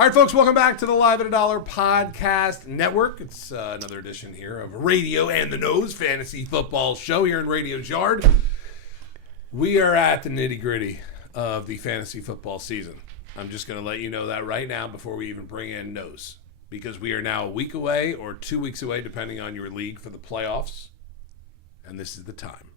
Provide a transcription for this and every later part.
All right, folks, welcome back to the Live at a Dollar Podcast Network. It's another edition here of Radio and the Nose Fantasy Football Show here in Radio's Yard. We are at the nitty-gritty of the fantasy football season. I'm just going to let you know that right now before we even bring in Nose, because we are now a week away or 2 weeks away, depending on your league, for the playoffs, and this is the time.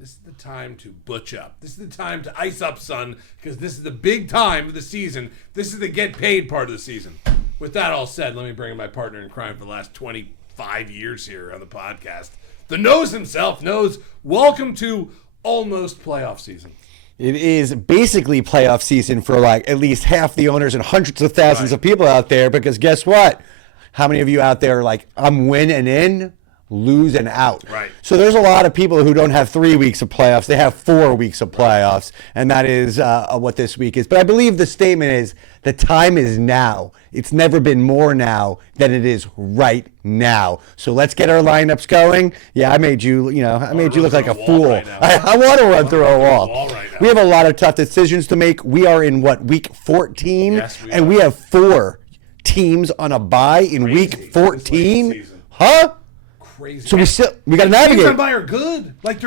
This is the time to butch up. This is the time to ice up, son, because this is the big time of the season. This is the get paid part of the season. With that all said, let me bring in my partner in crime for the last 25 years here on the podcast. The Nose himself. Nose, welcome to almost playoff season. It is basically playoff season for like at least half the owners and hundreds of thousands of people out there, because guess what? How many of you out there are like, I'm win and in, lose and out? Right. So there's a lot of people who don't have 3 weeks of playoffs. They have 4 weeks of playoffs, and that is what this week is. But I believe the statement is the time is now. It's never been more now than it is right now. So let's get our lineups going. Yeah, I made you look like a fool. Right I want to run through a wall. Right now. We have a lot of tough decisions to make. We are in week 14? Yes, we and are. we have 4 teams on a bye in Crazy. week This late 14. season. Huh? Crazy. So we got to Teams on navigate. bye are good. Like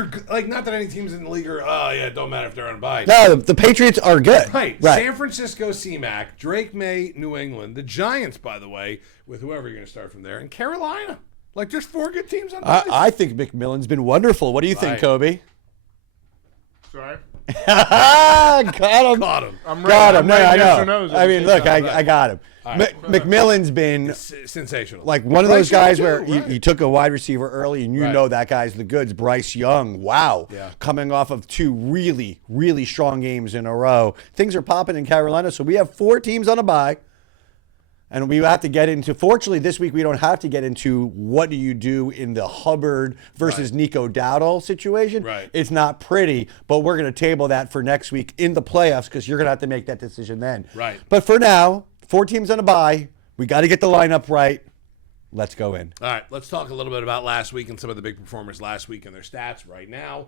not that any teams in the league are. Oh yeah, it don't matter if they're on bye. No, the Patriots are good. Right. San Francisco, C-Mac, Drake May, New England, the Giants, by the way, with whoever you're going to start from there, and Carolina. Like, there's 4 good teams on bye. I think McMillan's been wonderful. What do you think, Right. Kobe? Sorry. Got him. Caught him. I'm Got him. No, right, I yes know. or no's at I the mean, same look, time. I got him. McMillan's been Sensational. like one of Bryce those guys Young, where too, right. you took a wide receiver early and you Right. know that guy's the goods. Bryce Young, wow. Yeah. Coming off of 2 really, really strong games in a row. Things are popping in Carolina. So we have 4 teams on a bye. And we have to get into, fortunately, this week we don't have to get into what do you do in the Hubbard versus Right. Nico Dowdle situation. Right. It's not pretty, but we're going to table that for next week in the playoffs because you're going to have to make that decision then. Right. But for now, 4 teams on a bye. We got to get the lineup right. Let's go in. All right, let's talk a little bit about last week and some of the big performers last week and their stats right now.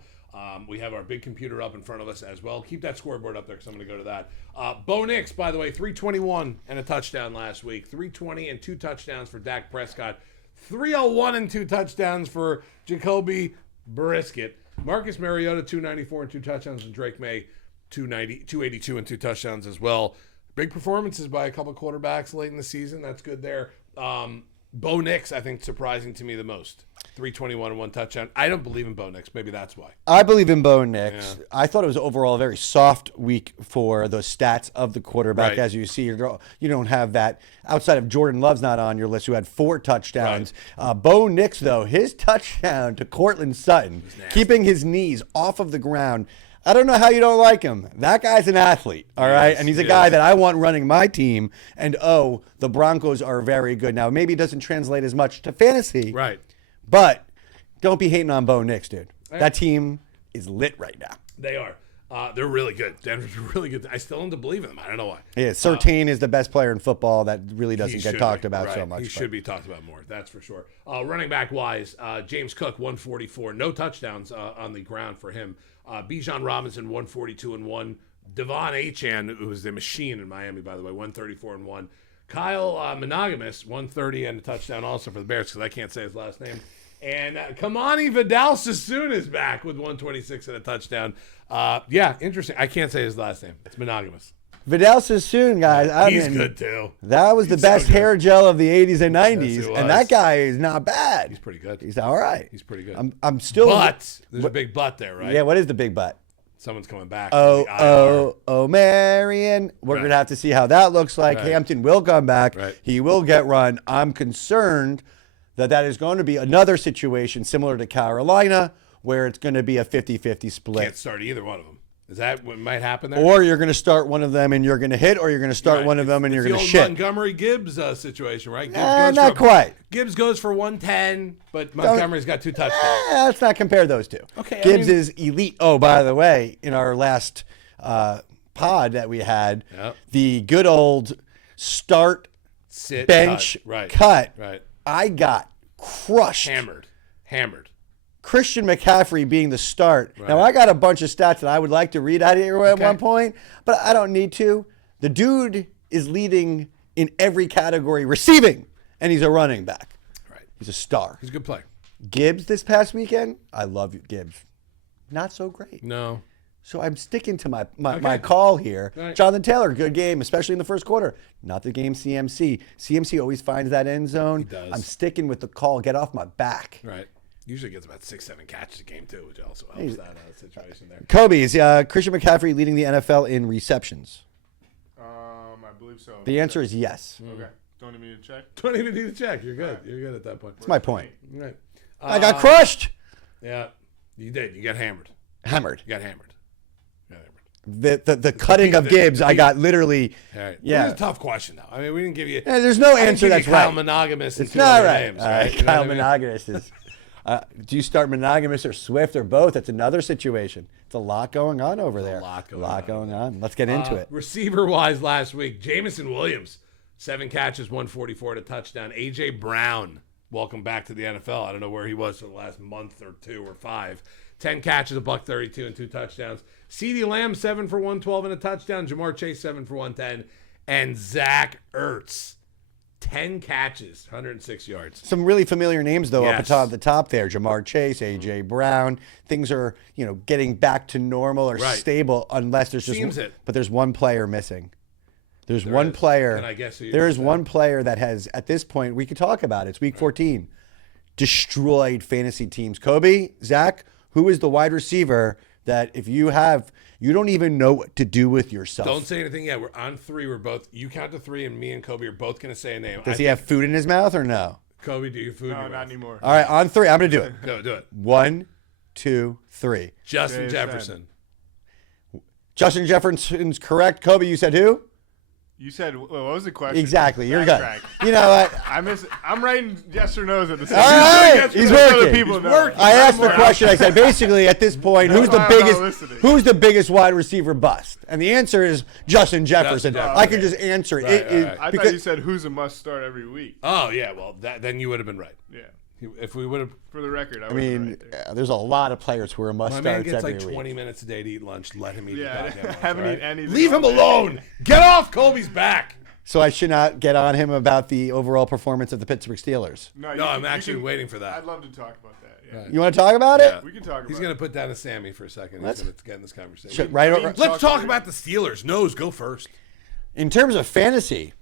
We have our big computer up in front of us as well. Keep that scoreboard up there because I'm going to go to that. Bo Nix, by the way, 321 and a touchdown last week. 320 and 2 touchdowns for Dak Prescott. 301 and 2 touchdowns for Jacoby Brisket. Marcus Mariota, 294 and 2 touchdowns, and Drake May, 282 and 2 touchdowns as well. Big performances by a couple quarterbacks late in the season. That's good there. Bo Nix, I think, surprising to me the most. 321 and 1 touchdown. I don't believe in Bo Nix. Maybe that's why. I believe in Bo Nix. Yeah. I thought it was overall a very soft week for the stats of the quarterback. Right. As you see, you don't have that outside of Jordan Love's not on your list, who had 4 touchdowns. Bo Nix, though, his touchdown to Cortland Sutton, keeping his knees off of the ground. I don't know how you don't like him. That guy's an athlete, all right? Yes, And he's a he guy is. that I want running my team. And, the Broncos are very good. Now, maybe it doesn't translate as much to fantasy. Right. But don't be hating on Bo Nix, dude. That team is lit right now. They are. They're really good. Denver's really good. I still don't believe in them. I don't know why. Yeah, Surtain is the best player in football. That really doesn't He get should talked be, about right. so much. He but- should be talked about more. That's for sure. Running back wise, James Cook 144, no touchdowns on the ground for him. Bijan Robinson 142 and 1. Devon Achane, who is the machine in Miami, by the way, 134 and 1. Kyle Monogamous 130 and a touchdown also for the Bears because I can't say his last name. And Kamani Vidal Sassoon is back with 126 and a touchdown. Yeah, interesting. I can't say his last name. It's Monogamous. Vidal Sassoon, guys. He's good too. That was the He's so best good. hair gel of the 80s and 90s. Yes, it was. And that guy is not bad. He's pretty good. He's all right. He's pretty good. I'm still. But there's a big but there, right? Yeah, what is the big butt? Someone's coming back. from the IR. Marion. We're Right. going to have to see how that looks like. Right. Hampton will come back. Right. He will get run. I'm concerned that is going to be another situation similar to Carolina where it's going to be a 50-50 split. Can't start either one of them. Is that what might happen there? Or you're going to start one of them and you're going to hit, or you're going to start Right. one of them and It's you're the going to old shit. Montgomery Gibbs situation, right? Gibbs Not quite. Gibbs goes for 110, but Montgomery's got 2 touchdowns. Let's not compare those two. Okay, I Gibbs mean- is elite. Oh, by the way, in our last pod that we had, Yep. the good old start Sit, bench cut. Right. cut. Right. I got crushed. Hammered. Christian McCaffrey being the start. Now, I got a bunch of stats that I would like to read out here at one point, but I don't need to. The dude is leading in every category receiving, and he's a running back. Right. He's a star. He's a good player. Gibbs this past weekend, I love you, Gibbs. Not so great. No. So I'm sticking to my Okay. call here. Right. Jonathan Taylor, good game, especially in the first quarter. Not the game CMC. CMC always finds that end zone. He does. I'm sticking with the call. Get off my back. Right. Usually gets about 6-7 catches a game too, which also helps that situation there. Kobe, is Christian McCaffrey leading the NFL in receptions? I believe so. The answer is yes. Okay. Don't need me to check. Don't even need to check. You're good. You're good at that point. That's my point. Right. I got crushed. Yeah. You did. You got hammered. Hammered. You got hammered. You got hammered. The cutting of Gibbs, I got literally. All right. Yeah. It was a tough question, though. I mean, we didn't give you. There's no I didn't answer give you that's Kyle right. Monogamous and It's two not other right. names, All right? right. You know Kyle what I mean? Monogamous is. Do you start monogamous or Swift or both? That's another situation. It's a lot going on over there. A lot going on. Let's get into it. Receiver wise, last week, Jamison Williams, 7 catches, 144 and a touchdown. AJ Brown, welcome back to the NFL. I don't know where he was for the last month or 2 or 5. 10 catches, $132 and 2 touchdowns. CeeDee Lamb, 7 for 112 and a touchdown. Jamar Chase, 7 for 110. And Zach Ertz, 10 catches, 106 yards. Some really familiar names though up Yes. atop the top there. Jamar Chase, AJ Brown. Things are, getting back to normal or Right. stable unless there's just Seems it. But there's one player missing. There's one is. player. And I guess who you're there is gonna say. one player that has at this point we could talk about it. It's week 14. Destroyed fantasy teams. Kobe, Zach, who is the wide receiver that if you have you don't even know what to do with yourself? Don't say anything yet. We're on 3. We're both, you count to 3, and me and Kobe are both going to say a name. Does he have food in his mouth or no? Kobe, do your food. No, your not mouth. anymore. All right, on 3. I'm gonna do it. Go, do it. 1, 2, 3. Justin JSN. Jefferson. Justin Jefferson's correct. Kobe, you said who? You said, what was the question? Exactly. You're good. Backtrack. You know what? I'm writing yes or no's at the same All time. right. He's So other working. people He's know. working. I asked the more question. I said, basically, at this point, That's who's the why I'm not biggest? listening. Who's the biggest wide receiver bust? And the answer is Justin Jefferson. Jefferson. I can just answer it. Right. I because thought you said who's a must start every week. Oh, yeah. Well, then you would have been right. Yeah. If we would have. For the record, I I was mean, right there. there's a lot of players who are must My man starts gets every like week. 20 minutes a day to eat lunch. Let him eat Yeah, the goddamn lunch. haven't all eaten anything Leave him all day. alone. Get off Kobe's back. So I should not get on him about the overall performance of the Pittsburgh Steelers. No, No, you I'm can- actually you can- waiting for that. I'd love to talk about that. Yeah. Right. You want to talk about Yeah. it? We can talk about He's going to put down a Sammy for a second. Let's- He's going to get in this conversation. Should- right. I mean, Let's talk about the Steelers. Nose, go first. In terms of fantasy,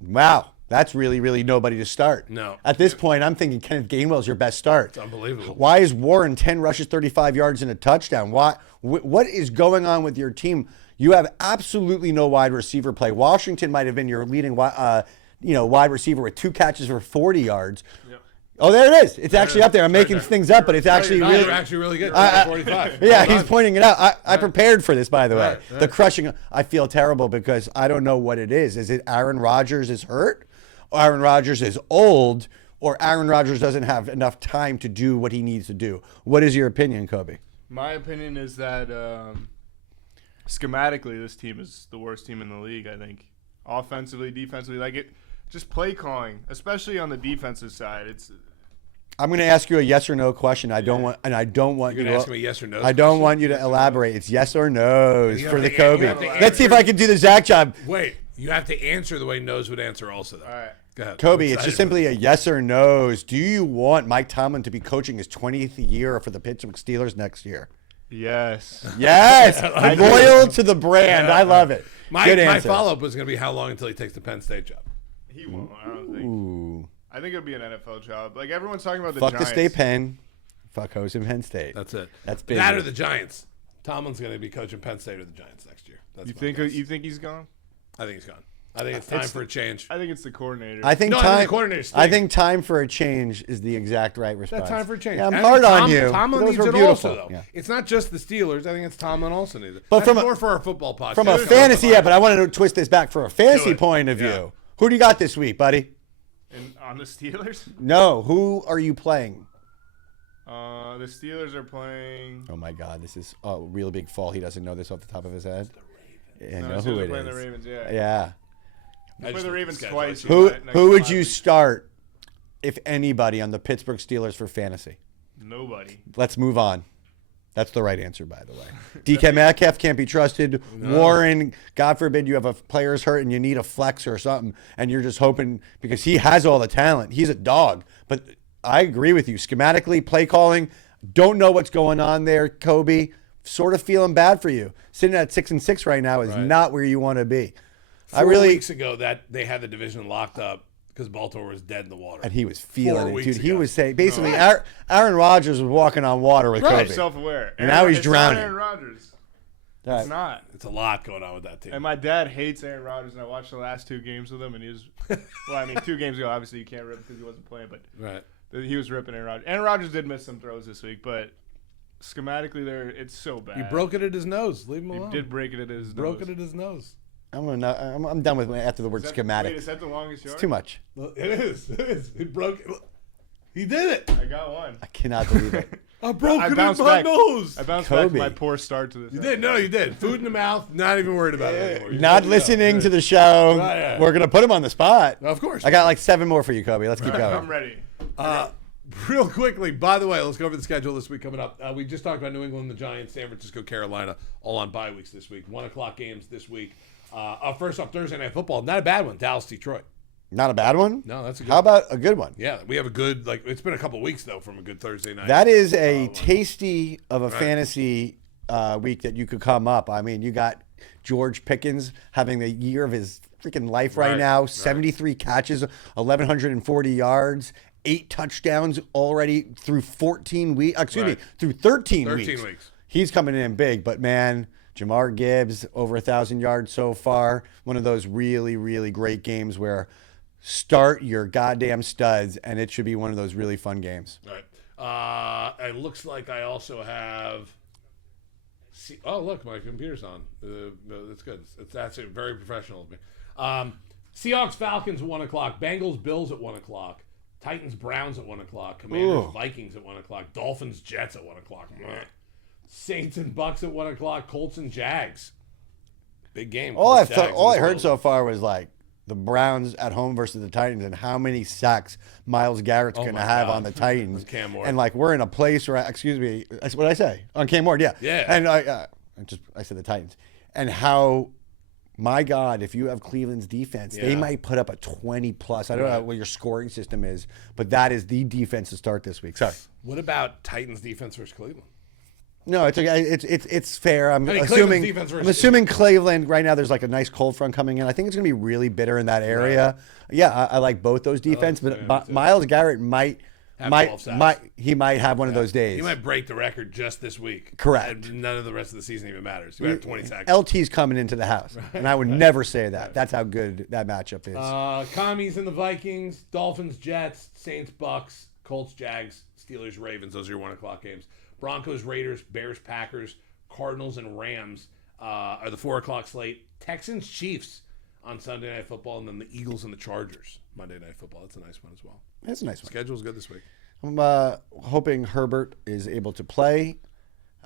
wow, that's really, really nobody to start. No. At this point, I'm thinking Kenneth Gainwell's your best start. It's unbelievable. Why is Warren 10 rushes, 35 yards, and a touchdown? What is going on with your team? You have absolutely no wide receiver play. Washington might have been your leading wide receiver with 2 catches for 40 yards. Yep. Oh, there it is. It's actually up there. I'm making things up, but it's actually No, really. you're actually really good. 45. Yeah, Well he's done. pointing it out. I prepared for this, by the way. Right. The crushing. I feel terrible because I don't know what it is. Is it Aaron Rodgers is hurt? Or Aaron Rodgers is old? Or Aaron Rodgers doesn't have enough time to do what he needs to do? What is your opinion, Kobe? My opinion is that schematically, this team is the worst team in the league. I think offensively, defensively, just play calling, especially on the defensive side. It's I'm going to ask you a yes or no question. I don't want You're you going to to ask me a yes or no? I don't question? want you to elaborate. It's yes or no's You for have the to- Kobe. you have to Let's see if I can do the Zach job. Wait, you have to answer the way Nose would answer also, though. all right. Go ahead. Kobe, I'm it's just excited. simply a yes or no's. Do you want Mike Tomlin to be coaching his 20th year for the Pittsburgh Steelers next year? Yes. Yes, loyal to the brand. I love it. My Good answer. follow-up was going to be how long until he takes the Penn State job. He won't. I don't think. Ooh, I think it'll be an NFL job. Like everyone's talking about the fuck Giants. the state Penn. Fuck hosting Penn State. That's it. That's big. That or the Giants. Tomlin's going to be coaching Penn State or the Giants next year. That's You my think guess. you think he's gone? I think he's gone. I think it's time for a change. I think it's the coordinator. I think No, I think time. the coordinator's I stink. think time for a change is the exact right response. That's time for a change. Yeah, I'm And hard on Tom- you. Tomlin Those needs were it beautiful. also, though. Yeah. It's not just the Steelers. I think it's Tomlin also needs it. But That's from a- more for our football podcast. From a There's fantasy, no yeah, but I wanted to twist this back for a fantasy Do it. point of view. Yeah. Who do you got this week, buddy? And on the Steelers, No, who are you playing? the Steelers are playing. Oh my God, this is a real big fall. He doesn't know this off the top of his head. I No, know the who Steelers are it playing the is. Ravens. Yeah. Yeah. They I play just the looked Ravens at this twice. guy's Who next who would 5 you weeks. start, if anybody, on the Pittsburgh Steelers for fantasy? Nobody. Let's move on. That's the right answer, by the way. DK Metcalf can't be trusted. Warren, God forbid you have a player's hurt and you need a flex or something, and you're just hoping because he has all the talent. He's a dog. But I agree with you. Schematically, play calling, don't know what's going on there, Kobe. Sort of feeling bad for you. Sitting at 6-6 right now is not where you want to be. 4 weeks ago that they had the division locked up because Baltimore was dead in the water. And he was feeling it, dude. He ago. was saying, basically, Aaron Rodgers was walking on water with Kobe. Self-aware. And now he's drowning. Not Aaron Rodgers. Right. It's not. It's a lot going on with that team. And my dad hates Aaron Rodgers, and I watched the last 2 games with him, and he was, 2 games ago, obviously you can't rip because he wasn't playing, but he was ripping Aaron Rodgers. Aaron Rodgers did miss some throws this week, but schematically there, it's so bad. He broke it at his nose. Leave him alone. He did break it at his nose. Broke it at his nose. I'm done with after the word schematic. Wait, is that the longest yard? It's too much. Well, it is. It is. He broke it. He did it. I got one. I cannot believe it. I broke it in bounced my back. nose. I bounced Kobe. back from my poor start to this. You did. No, you did. Food in the mouth. Not even worried about it anymore. Not listening to the show. Yeah. We're going to put him on the spot. Of course. I got like 7 more for you, Kobe. Let's keep I'm going. ready. Real quickly, by the way, let's go over the schedule this week coming up. We just talked about New England, the Giants, San Francisco, Carolina, all on bye weeks this week. 1 o'clock games this week. First off, Thursday Night Football. Not a bad one. Dallas, Detroit. Not a bad one? No, that's a good How one. about a good one? Yeah, we have a good, it's been a couple weeks, though, from a good Thursday night. That is a tasty of a fantasy week that you could come up. I mean, you got George Pickens having the year of his freaking life right now. 73 catches, 1,140 yards, 8 touchdowns already through 14 weeks. Excuse me, through 13 weeks. He's coming in big, but man, Jamar Gibbs over 1,000 yards so far. One of those really, really great games where start your goddamn studs, and it should be one of those really fun games. All right. It looks like I also have. Oh, look, my computer's on. That's good. It's actually very professional of me. Seahawks, Falcons at 1 o'clock. Bengals, Bills at 1 o'clock. Titans, Browns at 1 o'clock. Commanders, Vikings at 1 o'clock. Dolphins, Jets at 1 o'clock. Saints and Bucks at 1 o'clock. Colts and Jags. Big game. All I heard so far was like the Browns at home versus the Titans and how many sacks Myles Garrett's going to have on the Titans. Cam Ward. And like we're in a place where, excuse me, what did I say? On Cam Ward, yeah. Yeah. And I said the Titans. And how, my God, if you have Cleveland's defense, they might put up a 20 plus. I don't know what your scoring system is, but that is the defense to start this week. Sorry. What about Titans defense versus Cleveland? No, it's okay. It's fair. I'm Cleveland's defense versus- assuming Cleveland right now. There's like a nice cold front coming in. I think it's going to be really bitter in that area. Yeah, I like both those defense, but Myles Garrett might Have 12 sacks. he might have one of those days. He might break the record just this week. Correct. And none of the rest of the season even matters. He might have 20 sacks. LT's coming into the house, and I would never say that. That's how good that matchup is. Commies and the Vikings, Dolphins, Jets, Saints, Bucks, Colts, Jags, Steelers, Ravens. Those are your 1 o'clock games. Broncos, Raiders, Bears, Packers, Cardinals, and Rams are the 4 o'clock slate. Texans, Chiefs on Sunday Night Football, and then the Eagles and the Chargers Monday Night Football. That's a nice one as well. That's a nice one. Schedule's good this week. I'm hoping Herbert is able to play,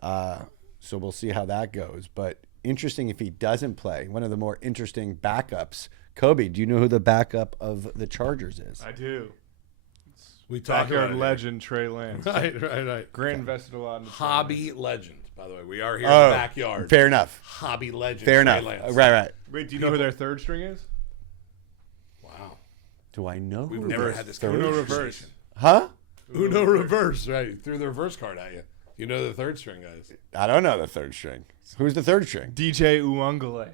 so we'll see how that goes. But interesting if he doesn't play. One of the more interesting backups. Kobe, do you know who the backup of the Chargers is? I do. We talked about Backyard legend Trey Lance. Right. Grant invested a lot in Trey Hobby Lance. legend, by the way. We are here in the backyard. Fair enough. Hobby legend. Fair Trey enough. Lance. Right. Wait, do you know who their third string is? Wow. Do I know We've who never their had this third- kind of Uno conversation. reverse. Huh? Uno reverse, right. Threw the reverse card at you. You know the third string guys. I don't know the third string. Who's the third string? DJ Uwangale.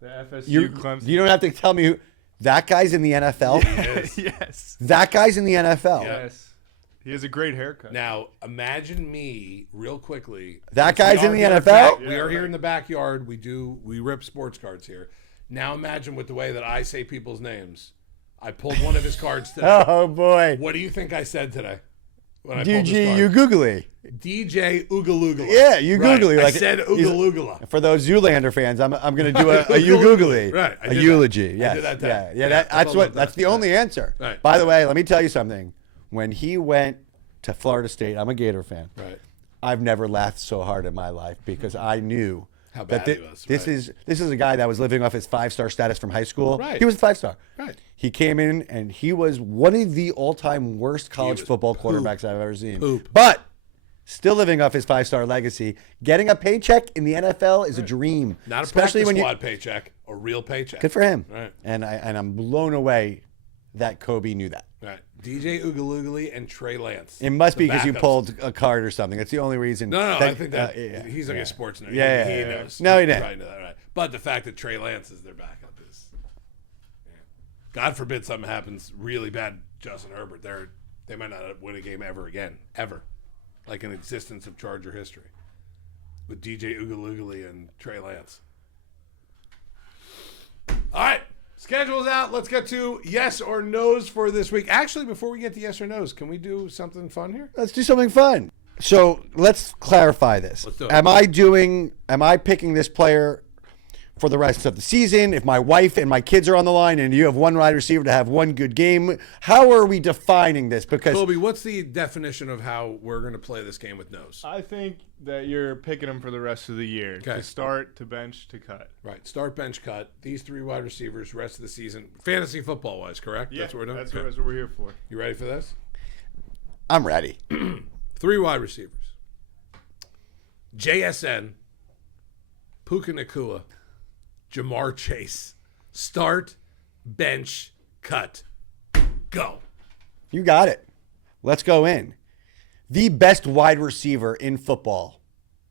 The FSU You Clemson. don't have to tell me who. That guy's in the NFL? Yes. That guy's in the NFL? Yeah. Yes. He has a great haircut. Now, imagine me, real quickly. That since we guy's in are the here NFL? we are here in the backyard. We rip sports cards here. Now imagine with the way that I say people's names. I pulled one of his cards today. Oh, boy. What do you think I said today? When I pulled this DG, card? you googly. DJ Oogalugala. Yeah, you Right. googly. I Like, said he's- Oogalugala. For those Zoolander fans, I'm going to do a you googly. Right, I A did that. eulogy. I Yes. did that Yeah. time. Yeah. Yeah, That's I love that's that. the only answer. Right. By the way, let me tell you something. When he went to Florida State, I'm a Gator fan. Right. I've never laughed so hard in my life because I knew How that bad he was, this right. is a guy that was living off his 5-star status from high school. Right. He was a 5-star. Right. He came in and he was one of the all-time worst college was football poop. quarterbacks I've ever seen. Poop. But still living off his 5-star legacy. Getting a paycheck in the NFL is a dream. Not a especially practice when squad paycheck, a real paycheck. Good for him. Right. And I'm blown away that Kobe knew that. Right. DJ Ugalugli and Trey Lance. It must be because you backups. pulled a card or something. That's the only reason. No, that, I think that yeah, he's like a sports nerd. Yeah, he yeah. knows. No, he didn't. Probably know that, right? But the fact that Trey Lance is their backup is, God forbid something happens really bad. Justin Herbert, they might not win a game ever again, ever, like in existence of Charger history, with DJ Ugalugli and Trey Lance. All right. Schedule's out. Let's get to yes or no's for this week. Actually, before we get to yes or no's, can we do something fun here? Let's do something fun. So let's clarify this. Let's do it. Am I picking this player for the rest of the season? If my wife and my kids are on the line and you have one wide receiver to have one good game, how are we defining this? Because Colby, what's the definition of how we're going to play this game with no's? I think that you're picking him for the rest of the year. Okay. To start, to bench, to cut. Right. Start, bench, cut. These 3 wide receivers rest of the season. Fantasy football wise, correct? Yeah, That's what we're doing? That's Okay. what we're here for. You ready for this? I'm ready. 3 wide receivers. JSN, Puka Nacua, Jamar Chase. Start, bench, cut. Go. You got it. Let's go in. The best wide receiver in football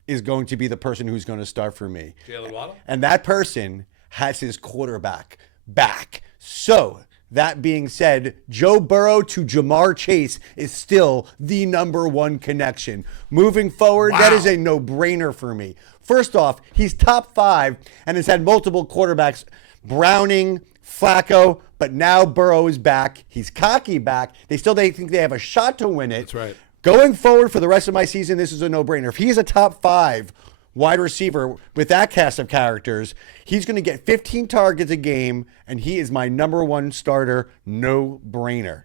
is going to be the person who's going to start for me. Jalen Waddle? And that person has his quarterback back. So, that being said, Joe Burrow to Jamar Chase is still the number one connection. Moving forward, that is a no-brainer for me. First off, he's top 5 and has had multiple quarterbacks, Browning, Flacco, but now Burrow is back. He's cocky back. They think they have a shot to win it. That's right. Going forward for the rest of my season, this is a no-brainer. If he's a top 5 wide receiver with that cast of characters, he's going to get 15 targets a game, and he is my number one starter, no-brainer.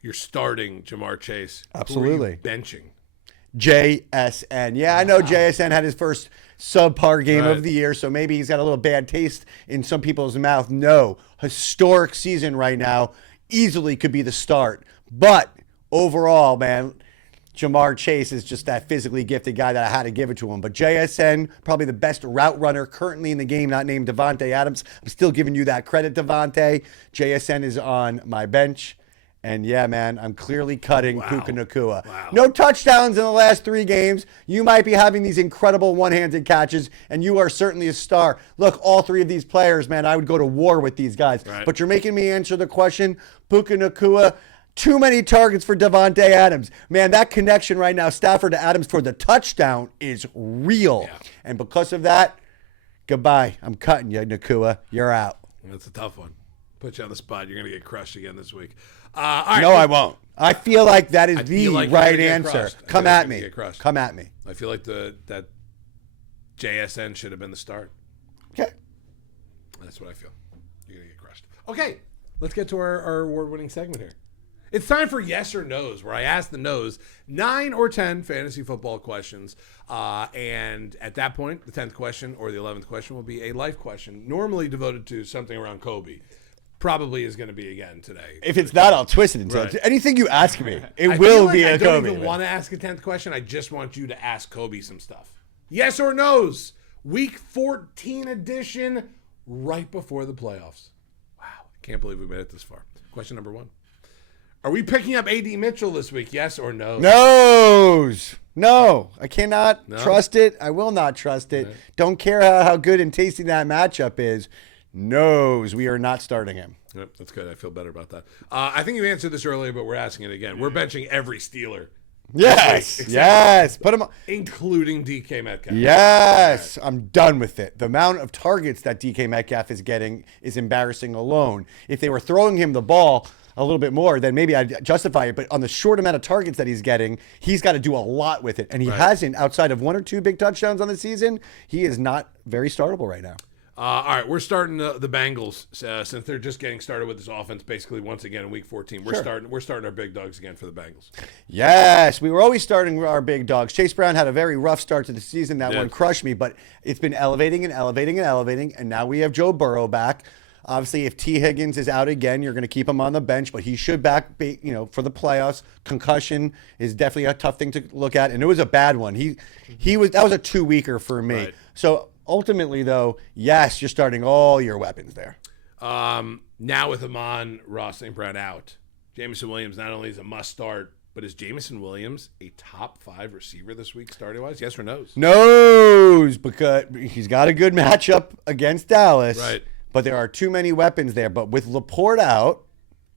You're starting Jamar Chase. Absolutely. Who are you benching? JSN. Yeah, I know JSN had his first subpar game Right. of the year, so maybe he's got a little bad taste in some people's mouth. No, historic season right now. Easily could be the start. But overall, man, Jamar Chase is just that physically gifted guy that I had to give it to him. But JSN, probably the best route runner currently in the game, not named Devontae Adams. I'm still giving you that credit, Devontae. JSN is on my bench. And yeah, man, I'm clearly cutting Puka Nacua. Wow. No touchdowns in the last 3 games. You might be having these incredible one-handed catches, and you are certainly a star. Look, all 3 of these players, man, I would go to war with these guys. Right. But you're making me answer the question, Puka Nacua, too many targets for Devontae Adams. Man, that connection right now, Stafford to Adams for the touchdown is real. Yeah. And because of that, goodbye. I'm cutting you, Nacua. You're out. That's a tough one. Put you on the spot. You're going to get crushed again this week. All right. No, I won't. I feel like that is the feel like you're right gonna get answer. crushed. I Come feel like at you're me. gonna get crushed. Come at me. I feel like that JSN should have been the start. Okay. That's what I feel. You're going to get crushed. Okay. Let's get to our award-winning segment here. It's time for yes or no's, where I ask the no's 9 or 10 fantasy football questions. And at that point, the 10th question or the 11th question will be a life question, normally devoted to something around Kobe. Probably is going to be again today. If it's not, I'll twist it into Right. anything you ask me. It I will feel like be I a don't Kobe. even want to ask a 10th question. I just want you to ask Kobe some stuff. Yes or no's? Week 14 edition, right before the playoffs. Wow. I can't believe we made it this far. Question number 1. Are we picking up A.D. Mitchell this week? Yes or no? No's. No, I cannot No? trust it. I will not trust it. Don't care how good and tasty that matchup is. No's. We are not starting him. Yep, that's good. I feel better about that. I think you answered this earlier, but we're asking it again. We're benching every Steeler, Yes. Except- Yes. Put him on. including DK Metcalf. Yes, I'm done with it. The amount of targets that DK Metcalf is getting is embarrassing alone. If they were throwing him the ball a little bit more, then maybe I'd justify it. But on the short amount of targets that he's getting, he's got to do a lot with it. And he hasn't, outside of 1 or 2 big touchdowns on the season, he is not very startable right now. All right, we're starting the Bengals since they're just getting started with this offense. Basically, once again in Week 14, we're starting our big dogs again for the Bengals. Yes, we were always starting our big dogs. Chase Brown had a very rough start to the season. That one crushed me, but it's been elevating and elevating and elevating. And now we have Joe Burrow back. Obviously, if T. Higgins is out again, you're going to keep him on the bench, but he should be, for the playoffs. Concussion is definitely a tough thing to look at, and it was a bad one. That was a 2-weeker for me. Right. So ultimately, though, yes, you're starting all your weapons there. Now with Amon-Ra St. Brown out, Jameson Williams not only is a must start, but is Jameson Williams a top 5 receiver this week, starting wise? Yes or no's? No's, because he's got a good matchup against Dallas. Right. But there are too many weapons there. But with Laporte out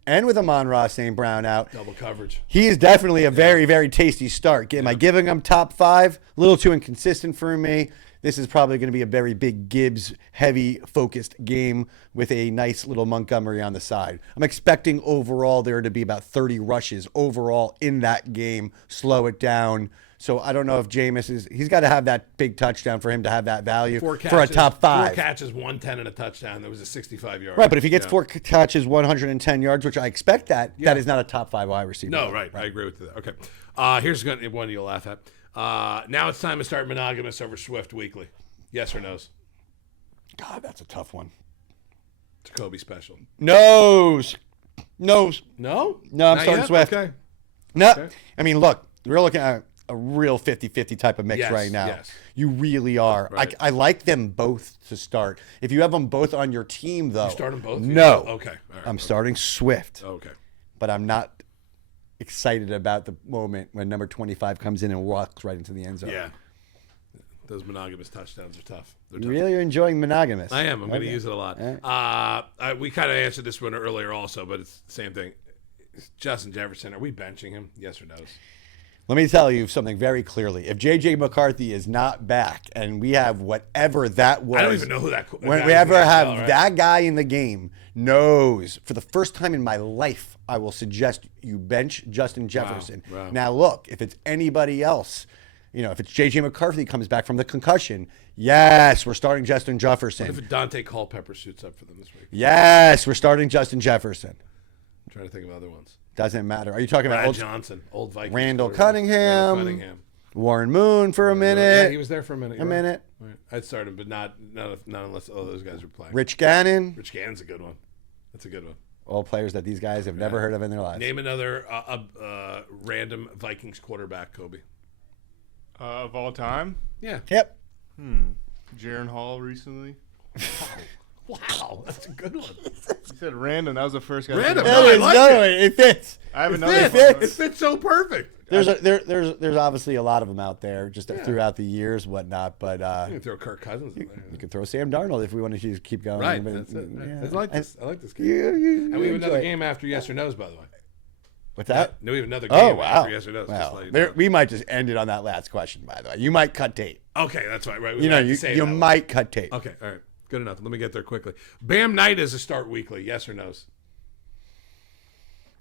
and with Amon-Ra St. Brown out, Double coverage. he is definitely a very, very tasty start. Am I giving him top 5? A little too inconsistent for me. This is probably going to be a very big Gibbs heavy focused game with a nice little Montgomery on the side. I'm expecting overall there to be about 30 rushes overall in that game. Slow it down. So I don't know if Jameis he's got to have that big touchdown for him to have that value for a top 5. 4 catches, 110 and a touchdown. That was a 65-yard. Right, but if he gets 4 catches, 110 yards, which I expect that is not a top 5 wide receiver. No, right. I agree with that. Okay. Here's one you'll laugh at. Now it's time to start monogamous over Swift weekly. Yes or no's? God, that's a tough one. Jacoby special. No's. No? No, I'm Not starting yet? Swift. Okay. No. Okay. I mean, look, we're looking at a real 50-50 type of mix Yes, right now. yes. You really are. Right. I like them both to start. If you have them both on your team, though. You start them both? No. Okay. All right. I'm starting Swift. Okay. But I'm not excited about the moment when number 25 comes in and walks right into the end zone. Yeah. Those monogamous touchdowns are tough. They're You tough. really are enjoying monogamous. I am. I'm going to use it a lot. We kind of answered this one earlier also, but it's the same thing. Justin Jefferson, are we benching him? Yes or no's? Let me tell you something very clearly. If J.J. McCarthy is not back and we have whatever that was. I don't even know who that When that we is ever in the have NFL, right? that guy in the game knows, for the first time in my life, I will suggest you bench Justin Jefferson. Wow. Now, look, if it's anybody else, if it's J.J. McCarthy comes back from the concussion, yes, we're starting Justin Jefferson. What if Dante Culpepper suits up for them this week? Yes, we're starting Justin Jefferson. I'm trying to think of other ones. Doesn't matter. Are you talking about Brad Johnson, old Vikings. Randall quarterback. Cunningham? Randall Cunningham. Warren Moon for a Yeah, minute? he was there for a minute. A minute. Right. I'd start him, but not unless all those guys were playing. Rich Gannon? Rich Gannon's a good one. That's a good one. All players that these guys have never heard of in their lives. Name another random Vikings quarterback, Kobe. Of all time, Yeah. Yep. Jaron Hall recently. Wow, that's a good one. You said random. That was the first guy. Random. I No, I like it fits. have It another. fits. one. It fits so perfect. There's obviously a lot of them out there just throughout the years, whatnot. But You can throw Kirk Cousins in there. you can throw Sam Darnold if we want to keep going. Right. But, That's it. yeah. I like this. I like this game. And And we have another game after yes or no's, by the way. What's that? No, we have another game Oh, wow. after yes or no's. just Wow. to let you know. We might just end it on that last question, by the way. You might cut tape. Okay, that's right. Right. We You know, have to say you that one. might cut tape. Okay, all right. Good enough. Let me get there quickly. Bam Knight is a start weekly. Yes or no's?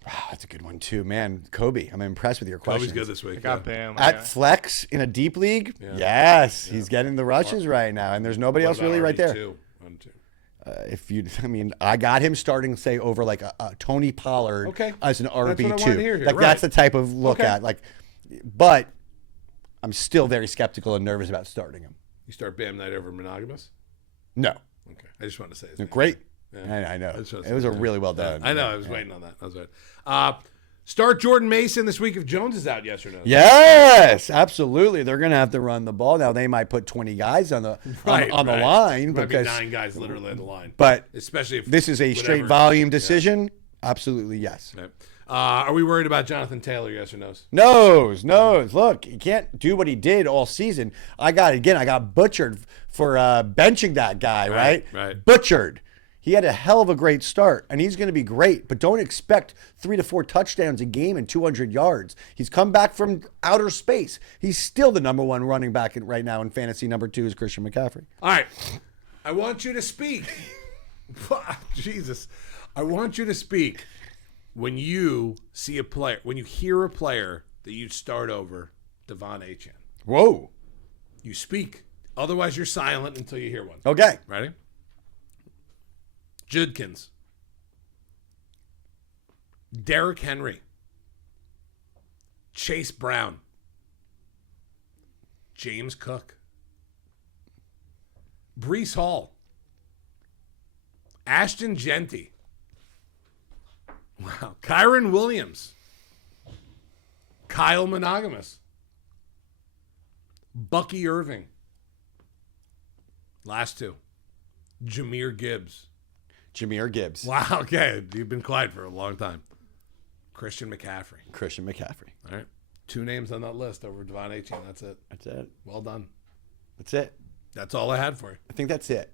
Wow, that's a good one, too. Man, Kobe, I'm impressed with your questions. Kobe's good this week. I got yeah. Bam. At flex in a deep league? Yeah. Yes. He's getting the rushes right now, and there's nobody What else about really right there. RB2? 1-2. I got him starting, say, over like a Tony Pollard Okay. as an That's what I RB2. wanted to hear here. Like Right. that's the type of look Okay. at. But I'm still very skeptical and nervous about starting him. You start Bam Knight over monogamous? No, Okay. I just wanted to say his name. great. Yeah. I know. That's what I It was a said. really well done. I know. I was waiting on that. I was right. Start Jordan Mason this week if Jones is out. Yes or no? Yes, absolutely. They're going to have to run the ball now. They might put 20 guys on the Right, on the right. line Might be because 9 guys literally on the line. but Especially if this is a straight whatever- volume decision. Absolutely, yes. Okay. Are we worried about Jonathan Taylor? Yes or no's? No's. Look, he can't do what he did all season. I got butchered for benching that guy, right? Right. Butchered. He had a hell of a great start, and he's going to be great. But don't expect 3 to 4 touchdowns a game and 200 yards. He's come back from outer space. He's still the number 1 running back right now in fantasy. Number 2 is Christian McCaffrey. All right. I want you to speak. Jesus. I want you to speak when you see a player, when you hear a player that you'd start over Devon Achane. Whoa. You speak. Otherwise, you're silent until you hear one. Okay. Ready? Judkins. Derrick Henry. Chase Brown. James Cook. Brees Hall. Ashton Genty. Wow. Kyron Williams. Kyle Monogamous. Bucky Irving. Last two. Jahmyr Gibbs. Jahmyr Gibbs. Wow, okay. You've been quiet for a long time. Christian McCaffrey. Christian McCaffrey. All right. 2 names on that list over Devon Achane. That's it. That's it. Well done. That's it. That's all I had for you. I think that's it.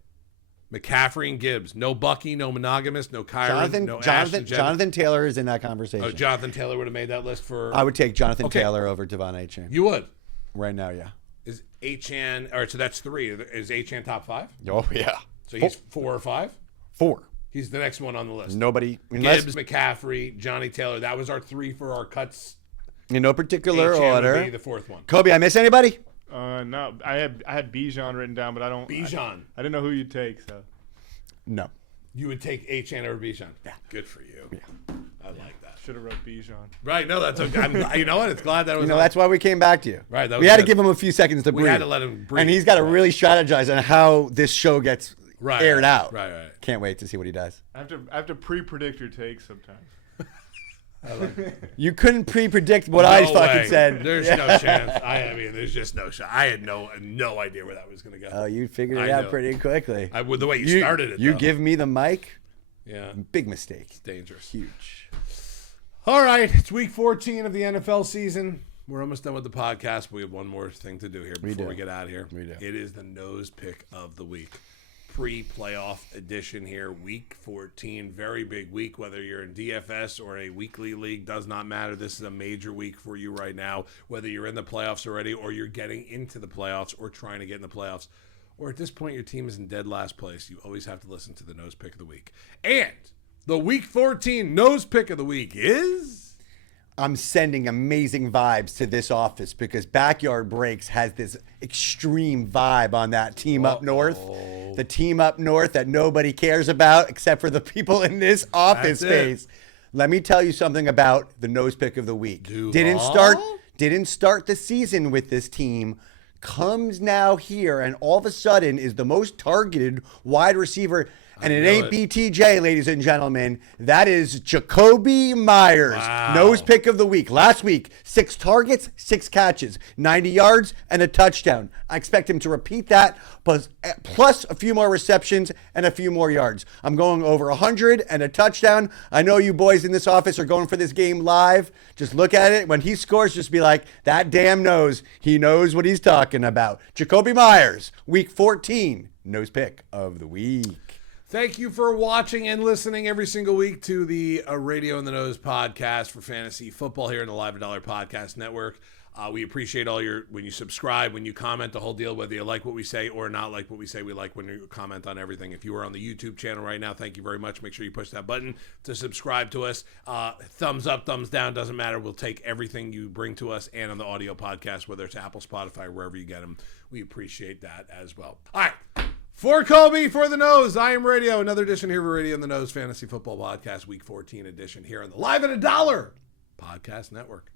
McCaffrey and Gibbs. No Bucky, no Monogamous, no Kyron, no Ashton Genty. Jonathan Taylor is in that conversation. Oh, Jonathan Taylor would have made that list for... I would take Jonathan Taylor over Devon Achane. You would? Right now, yeah. Is Achane... All right, so that's 3. Is Achane top 5? Oh, yeah. So he's 4 or 5? 4. He's the next one on the list. Nobody... Gibbs, McCaffrey, Johnny Taylor. That was our 3 for our cuts. In no particular Achane order. would be the 4th one. Kobe, I miss anybody? No, I had Bijan written down, but I don't. Bijan. I didn't know who you'd take, so. No. You would take Achane over Bijan? Yeah. Good for you. Yeah. I like that. Should have wrote Bijan. Right, no, that's okay. You know what? It's glad that it was That's why we came back to you. Right, that we was had to good. give him a few seconds to breathe. We had to let him breathe. And he's got to really strategize on how this show gets aired out. Right. Can't wait to see what he does. I have to pre-predict your takes sometimes. You couldn't pre-predict what I No fucking way. said. There's no chance. I mean, there's just no shot. I had no idea where that was going to go. Oh, you figured it I out know. pretty quickly. The way you started it, You though. give me the mic. Yeah. Big mistake. It's dangerous. Huge. All right. It's week 14 of the NFL season. We're almost done with the podcast, but we have one more thing to do here before we get out of here. We do. It is the nose pick of the week. Pre-playoff edition here, week 14. Very big week, whether you're in DFS or a weekly league, does not matter. This is a major week for you right now, whether you're in the playoffs already or you're getting into the playoffs or trying to get in the playoffs. Or at this point, your team is in dead last place. You always have to listen to the nose pick of the week. And the week 14 nose pick of the week is... I'm sending amazing vibes to this office because Backyard Breaks has this extreme vibe on that team up north. The team up north that nobody cares about except for the people in this office That's it. space. Let me tell you something about the nose pick of the week. Didn't start the season with this team. Comes now here and all of a sudden is the most targeted wide receiver. And it ain't BTJ, ladies and gentlemen. That is Jacoby Myers. Wow. Nose pick of the week. Last week, 6 targets, 6 catches, 90 yards, and a touchdown. I expect him to repeat that, plus a few more receptions and a few more yards. I'm going over 100 and a touchdown. I know you boys in this office are going for this game live. Just look at it. When he scores, just be like, that damn knows. He knows what he's talking about. Jacoby Myers, week 14, nose pick of the week. Thank you for watching and listening every single week to the Radio in the Nose podcast for fantasy football here in the Live $1 Podcast Network. We appreciate when you subscribe, when you comment, the whole deal, whether you like what we say or not like what we say. We like when you comment on everything. If you are on the YouTube channel right now, thank you very much. Make sure you push that button to subscribe to us. Thumbs up, thumbs down, doesn't matter. We'll take everything you bring to us, and on the audio podcast, whether it's Apple, Spotify, wherever you get them. We appreciate that as well. All right. For Kobe, for the Nose, I am Radio. Another edition here for Radio in the Nose Fantasy Football Podcast, Week 14 edition here on the Live at $1 Podcast Network.